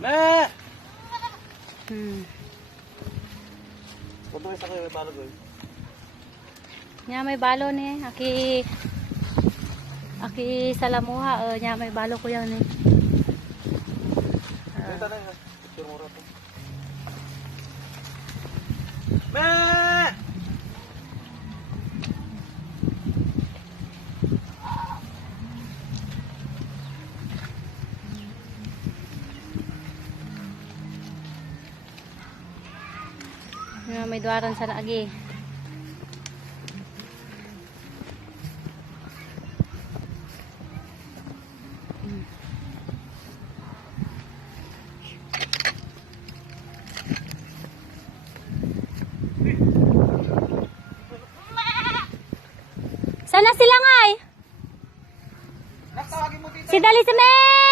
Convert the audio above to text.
Me! Punta sa kayo may balo ko. Nya may balo ni aki salamuha nya may balo ko yan ni. Ito na yun. Picture mo rin. Me! Nya may duwaran sa naagi. Sana sila ngay? Nakatawagin mo dito. Si Dali si May!